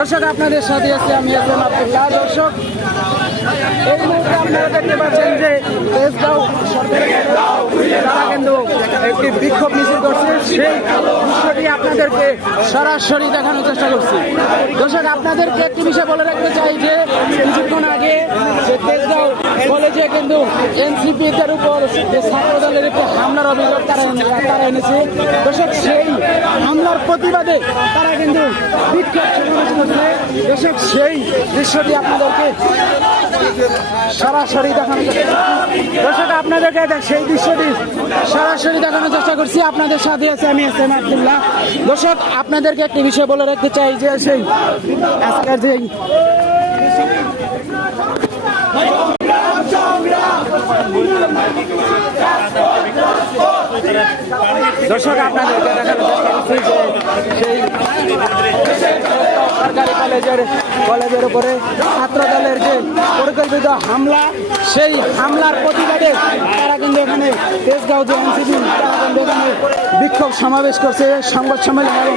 দর্শক, আপনাদের সাথে আছি আমি একজন আব্দুল্লাহ দর্শক, এই মুহূর্তে আপনারা দেখতে পাচ্ছেন যে কিন্তু একটি বিক্ষোভ মিছিল করছে। সেই দৃশ্যটি আপনাদেরকে সরাসরি দেখানোর চেষ্টা করছি। দর্শক, আপনাদেরকে একটি বিষয় বলে রাখতে চাই যে কিছুক্ষণ আগে যে কলেজে কিন্তু এনসিপিদের উপর যে ছাত্রদলের একটি হামলার অভিযোগ তারা তারা এনেছে। দর্শক, সেই হামলার প্রতিবাদে তারা কিন্তু বিক্ষোভ সমাবেশ করছে। দর্শক, সেই দৃশ্যটি আপনাদেরকে সরাসরি দেখানোর চেষ্টা দর্শক, আপনাদেরকে সেই দৃশ্যটি সরাসরি দেখানোর চেষ্টা করছি। আপনাদের সাথে আছে আমি এস এম আবদুল্লাহ। দর্শক, আপনাদেরকে একটি বিষয় বলে রাখতে চাই যে সেই আজকের যে দর্শক আপনাদেরকে সেই সরকারি কলেজের কলেজের উপরে ছাত্র দলের যে পরিকল্পিত হামলা, সেই হামলার প্রতিবাদে তারা কিন্তু এখানে তেজগাঁও যে এনসিপি, তারা কিন্তু এখানে বিক্ষোভ সমাবেশ করছে। সংবাদ সম্মেলন এবং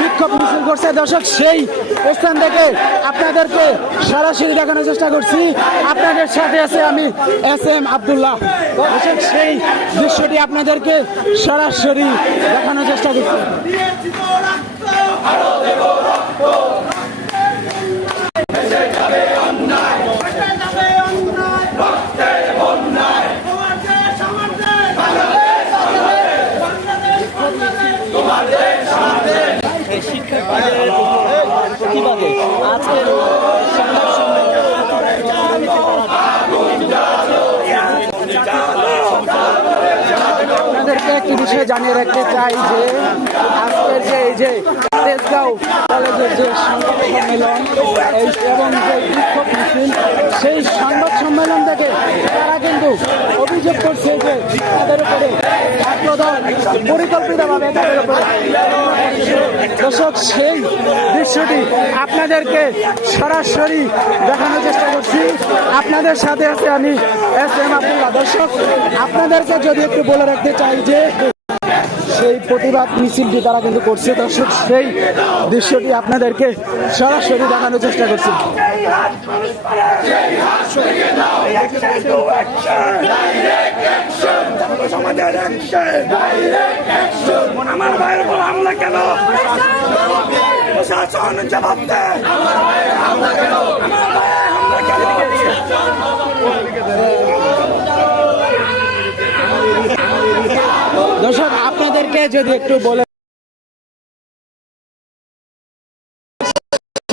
বিক্ষোভ মিছিল করছে। দর্শক, সেই স্থান থেকে আপনাদেরকে সরাসরি দেখানোর চেষ্টা করছি। আপনাদের সাথে আছে আমি এস এম আবদুল্লাহ। দর্শক, সেই দৃশ্যটি আপনাদেরকে সরাসরি দেখানোর চেষ্টা করছি। প্রতিবাদে আজকের একটি বিষয় জানিয়ে রাখতে চাই যে আজকের যে এই যে তেজগাঁও কলেজের যে সংবাদ সম্মেলন এই এবং যে বিক্ষোভ মিছিল সেই সংবাদ সম্মেলন থেকে তারা কিন্তু অভিযোগ করছে যে তাদের উপরে ছাত্রদল পরিকল্পিতভাবে তাদের উপরে দর্শক, সেই দৃশ্যটি আপনাদেরকে সরাসরি দেখানোর চেষ্টা করছি। আপনাদের সাথে আছে আমি এস এম আব্দুল্লাহ। দর্শক, আপনাদেরকে যদি একটু বলে রাখতে চাই যে সেই প্রতিবাদ মিছিলটি তারা কিন্তু করছে। দর্শক, সেই দৃশ্যটি আপনাদেরকে সরাসরি দেখানোর চেষ্টা করছি। আমার ভাইয়ের কেন? আমার ভাইয়ের হামলা কেন দর্শক আপনাদেরকে যদি একটু বলে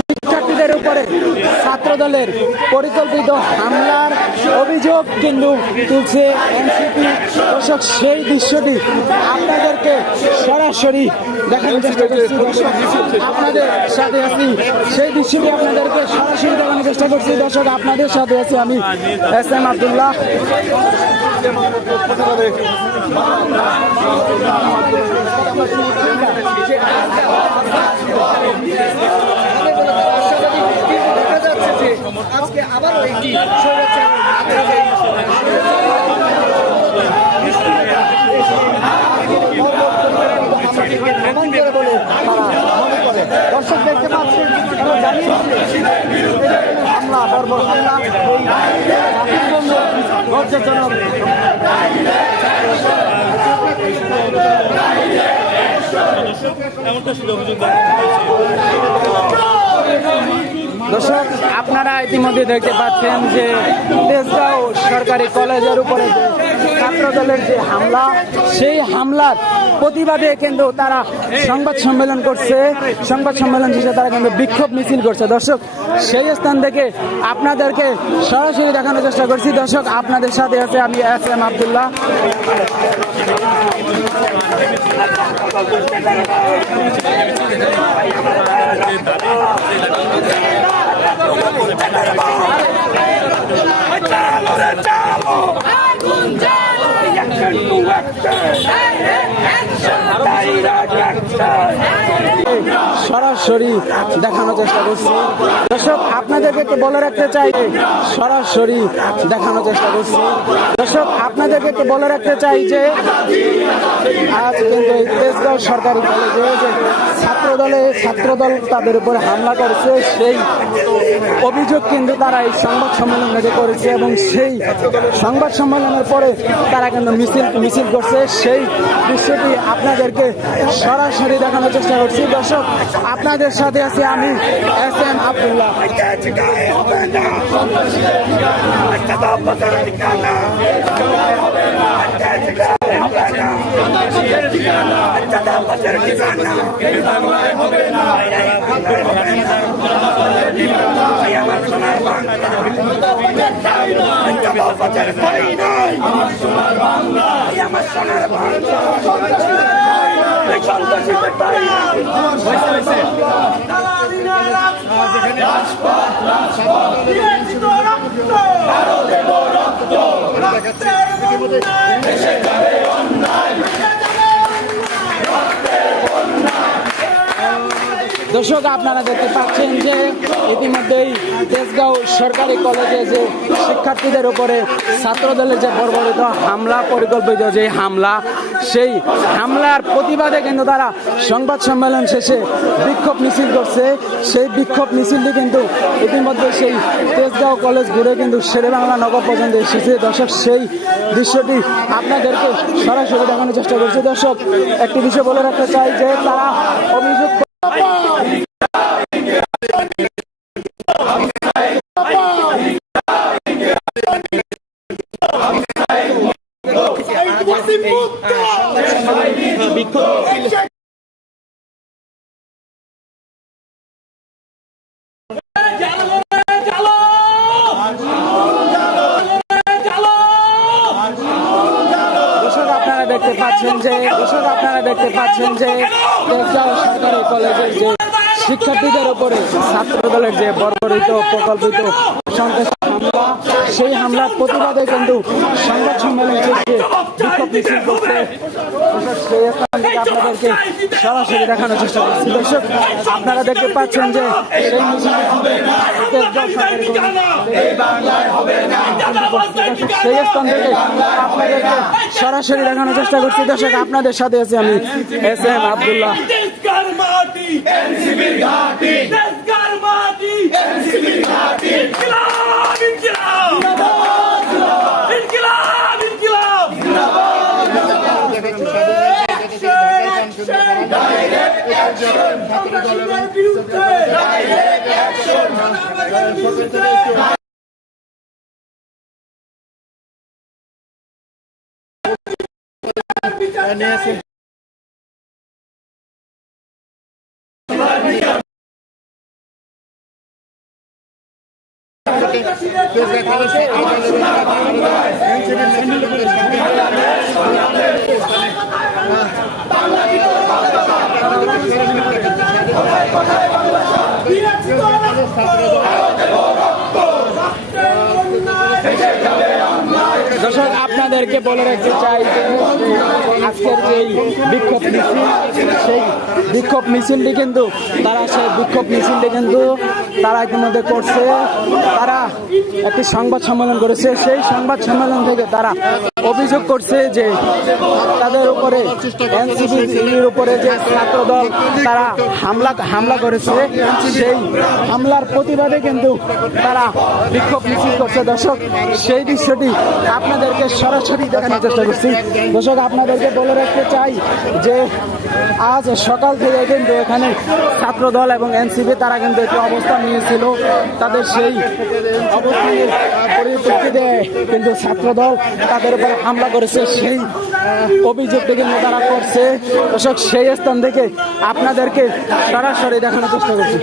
শিক্ষার্থীদের উপরে ছাত্রদলের পরিকল্পিত হামলার অভিযোগ কিন্তু তুলছে এনসিপি। দর্শক, সেই দৃশ্যটি আপনাদেরকে সরাসরি দেখানোর চেষ্টা করছি। আপনাদের সাথে আছি, সেই দৃশ্যটি আপনাদেরকে সরাসরি দেখানোর চেষ্টা করছি। দর্শক, আপনাদের সাথে আছি আমি এস এম আবদুল্লাহ। আজকে দর্শক দেখতে পাচ্ছেন হামলা বর্বর হামলা এই জাতির জন্য লজ্জাজনক দর্শক, আপনারা ইতিমধ্যে দেখতে পাচ্ছেন যে তেজগাঁও সরকারি কলেজের উপরে যে ছাত্রদলের যে হামলা, সেই হামলার প্রতিবাদে কিন্তু তারা সংবাদ সম্মেলন করছে। সংবাদ সম্মেলন শেষে তারা কিন্তু বিক্ষোভ মিছিল করছে। দর্শক, সেই স্থান থেকে আপনাদেরকে সরাসরি দেখানোর চেষ্টা করছি। দর্শক, আপনাদের সাথে আছে আমি এস এম আবদুল্লাহ। সরাসরি দেখানোর চেষ্টা করছি। দর্শক, আপনাদেরকে একটু বলে রাখতে চাই, সরাসরি দেখানোর চেষ্টা করছি। দর্শক, আপনাদেরকে একটু বলে রাখতে চাই যে, আজ কিন্তু এই তেজগাঁও সরকারি কলেজে যে ছাত্র দলে ছাত্রদল তাদের উপরে হামলা করেছে, সেই অভিযোগ কিন্তু তারা এই সংবাদ সম্মেলনে করেছে এবং সেই সংবাদ সম্মেলনের পরে তারা কিন্তু মিছিল মিছিল করছে। সেই দৃশ্যটি আপনাদেরকে সরাসরি দেখানোর চেষ্টা করছি। দর্শক আপনাদের সাথে আছি আমি এস এম আবদুল্লাহ। আমার সোনার বাংলা একটা দপ্তর কই নাই এই আমার সোনার বাংলা এই সন্ত্রাসীদের তাই দর্শক, আপনারা দেখতে পাচ্ছেন যে ইতিমধ্যেই তেজগাঁও সরকারি কলেজে যে শিক্ষার্থীদের উপরে ছাত্রদলের যে বর্বরিত হামলা, পরিকল্পিত যে হামলা, সেই হামলার প্রতিবাদে কিন্তু তারা সংবাদ সম্মেলন শেষে বিক্ষোভ মিছিল করছে। সেই বিক্ষোভ মিছিলটি কিন্তু ইতিমধ্যে সেই তেজগাঁও কলেজ ঘুরে কিন্তু শেরেবাংলা নগর পর্যন্ত এসেছে। দর্শক, সেই দৃশ্যটি আপনাদেরকে সরাসরি দেখানোর চেষ্টা করছে। দর্শক, একটি বিষয় বলে রাখতে চাই যে তারা অভিযোগ আপনারা দেখতে পাচ্ছেন যে, দর্শক, আপনারা দেখতে যে তেজগাঁও সরকারি কলেজের যে শিক্ষার্থীদের উপরে ছাত্র দলের যে বর্বরিত প্রকল্পিত সেই হামলার প্রতিবাদে কিন্তু সংবাদ সম্মেলন বিক্ষোভ করছে। আপনাদেরকে সরাসরি দেখানোর চেষ্টা করছি। দর্শক আপনারা দেখতে পাচ্ছেন যে সেই স্থান থেকে আপনাদেরকে সরাসরি দেখানোর চেষ্টা করছি। দর্শক আপনাদের সাথে আছি আমি এস এম আবদুল্লাহ। মাটি এনসিবির ঘাটি। দেশকার মাটি। এনসিবির ঘাটি। ছাত্রদলের বিরুদ্ধে ডাইরেক্ট অ্যাকশন ছাত্রদলের বিরুদ্ধে NS বাংলাদেশ দর্শক, আপনাদেরকে বলে রাখতে চাই আজকের যে বিক্ষোভ মিছিল, সেই বিক্ষোভ মিছিলটি কিন্তু, তারা সেই বিক্ষোভ মিছিলটি কিন্তু তারা ইতিমধ্যে করছে, তারা একটি সংবাদ সম্মেলন করেছে। সেই সংবাদ সম্মেলন থেকে তারা অভিযোগ করছে যে তাদের উপরে এনসিপির উপরে যে ছাত্রদল তারা হামলা হামলা করেছে। সেই হামলার প্রতিবাদে কিন্তু তারা বিক্ষোভ মিছিল করছে। দর্শক, সেই দৃশ্যটি আপনাদেরকে সরাসরি দেখানোর চেষ্টা করছি। দর্শক, আপনাদেরকে বলে রাখতে চাই যে আজ সকাল থেকে কিন্তু এখানে ছাত্রদল এবং এনসিপি, তারা কিন্তু একটি অবস্থান নিয়েছিল তাদের সেই অবস্থানের পরিপ্রেক্ষিতে কিন্তু ছাত্রদল তাদের উপরে হামলা করেছে, সেই অভিযোগটি কিন্তু তারা করছে। দর্শক, সেই স্থান থেকে আপনাদেরকে সরাসরি দেখানোর চেষ্টা করছি।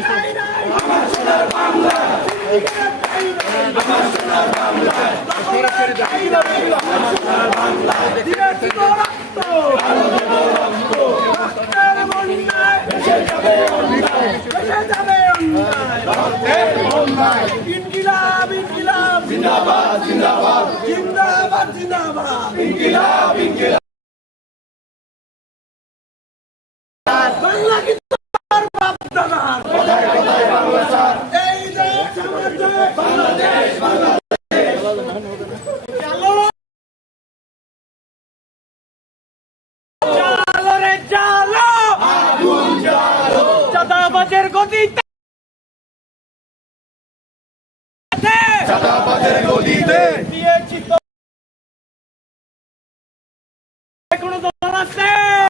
নাই ইনকিলাব ইনকিলাব। জিন্দাবাদ জিন্দাবাদ। জিন্দাবাদ জিন্দাবাদ। ইনকিলাব ইনকিলাব। বাংলা কি তার বাপ